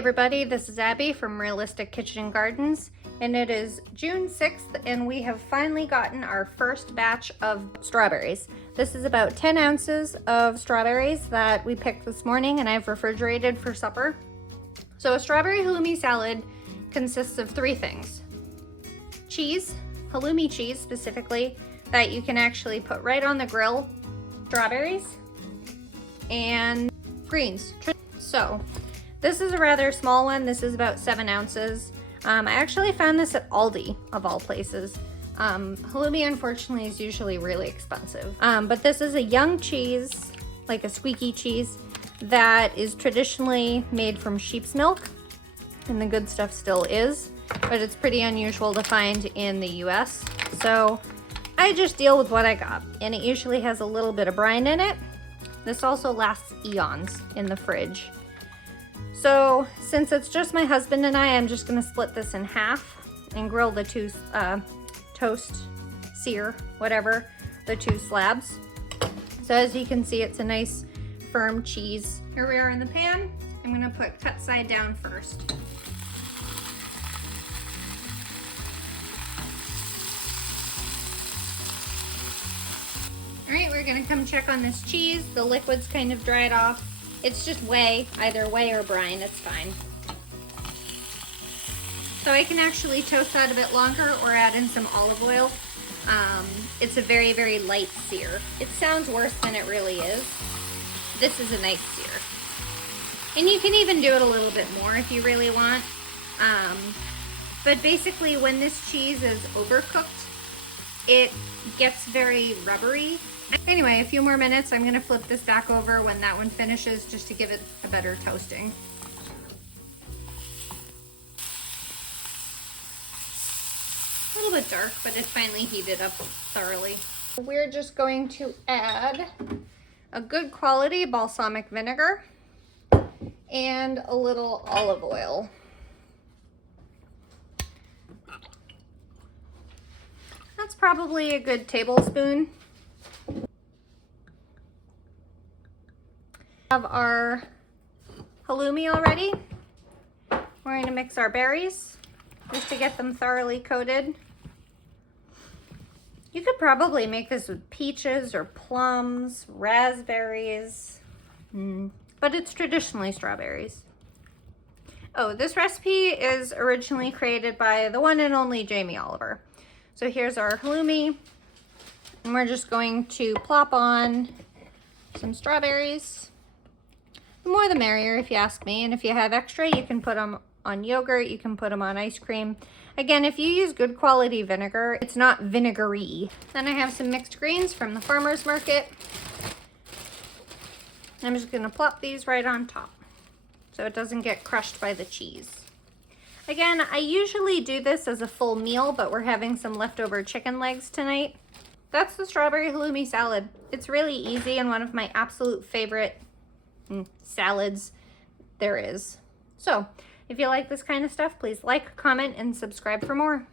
everybody, this is Abby from Realistic Kitchen and Gardens, and it is June 6th and we have finally gotten our first batch of strawberries. This is about 10 ounces of strawberries that we picked this morning and I've refrigerated for supper. So a strawberry halloumi salad consists of three things. Cheese, halloumi cheese specifically, that you can actually put right on the grill, strawberries, and greens. So this is a rather small one. This is about 7 ounces. I actually found this at Aldi, of all places. Halloumi, unfortunately, is usually really expensive. But this is a young cheese, like a squeaky cheese, that is traditionally made from sheep's milk, and the good stuff still is, but it's pretty unusual to find in the US. So I just deal with what I got, and it usually has a little bit of brine in it. This also lasts eons in the fridge. So since it's just my husband and I'm just gonna split this in half and grill the two, sear, whatever, the two slabs. So as you can see, it's a nice firm cheese. Here we are in the pan. I'm gonna put cut side down first. All right, we're gonna come check on this cheese. The liquid's kind of dried off. It's just whey, either whey or brine, it's fine. So I can actually toast that a bit longer or add in some olive oil. It's a very, very light sear. It sounds worse than it really is. This is a nice sear. And you can even do it a little bit more if you really want. But basically when this cheese is overcooked, it gets very rubbery. Anyway, a few more minutes. I'm gonna flip this back over when that one finishes just to give it a better toasting. A little bit dark, but it finally heated up thoroughly. We're just going to add a good quality balsamic vinegar and a little olive oil. That's probably a good tablespoon. Have our halloumi already. We're going to mix our berries just to get them thoroughly coated. You could probably make this with peaches or plums, raspberries, but it's traditionally strawberries. Oh, this recipe is originally created by the one and only Jaimie Oliver. So here's our halloumi, and we're just going to plop on some strawberries. The more the merrier, if you ask me. And if you have extra, you can put them on yogurt, you can put them on ice cream. Again, if you use good quality vinegar, it's not vinegary. Then I have some mixed greens from the farmer's market. I'm just gonna plop these right on top so it doesn't get crushed by the cheese. Again, I usually do this as a full meal, but we're having some leftover chicken legs tonight. That's the strawberry halloumi salad. It's really easy and one of my absolute favorite salads there is. So if you like this kind of stuff, please like, comment, and subscribe for more.